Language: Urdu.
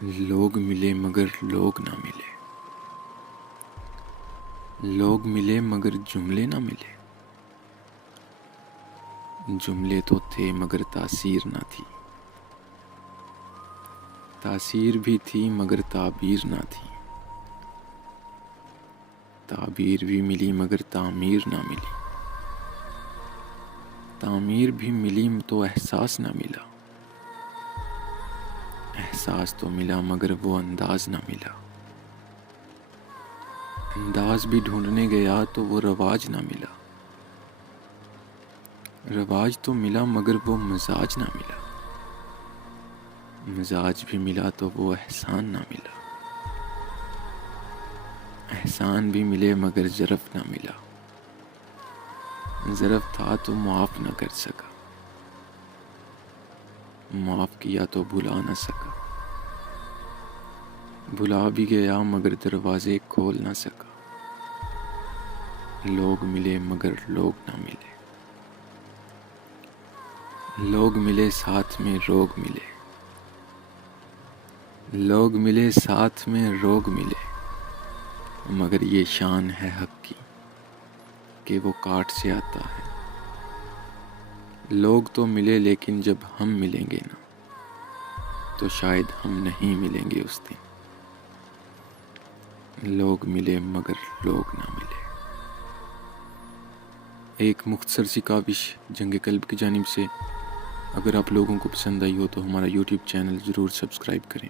لوگ ملے مگر لوگ نہ ملے، لوگ ملے مگر جملے نہ ملے، جملے تو تھے مگر تاثیر نہ تھی، تاثیر بھی تھی مگر تعبیر نہ تھی، تعبیر بھی ملی مگر تعمیر نہ ملی، تعمیر بھی ملی تو احساس نہ ملا، احساس تو ملا مگر وہ انداز نہ ملا، انداز بھی ڈھونڈنے گیا تو وہ رواج نہ ملا، رواج تو ملا مگر وہ مزاج نہ ملا، مزاج بھی ملا تو وہ احسان نہ ملا، احسان بھی ملے مگر ظرف نہ ملا، ظرف تھا تو معاف نہ کر سکا، معاف کیا تو بھلا نہ سکا، بھلا بھی گیا مگر دروازے کھول نہ سکا، لوگ ملے مگر لوگ نہ ملے، لوگ ملے ساتھ میں روگ ملے، لوگ ملے ساتھ میں روگ ملے، مگر یہ شان ہے حق کی کہ وہ کاٹ سے آتا ہے، لوگ تو ملے لیکن جب ہم ملیں گے نا تو شاید ہم نہیں ملیں گے اس دن، لوگ ملے مگر لوگ نہ ملے۔ ایک مختصر سی کاوش جنگ قلب کی جانب سے، اگر آپ لوگوں کو پسند آئی ہو تو ہمارا یوٹیوب چینل ضرور سبسکرائب کریں۔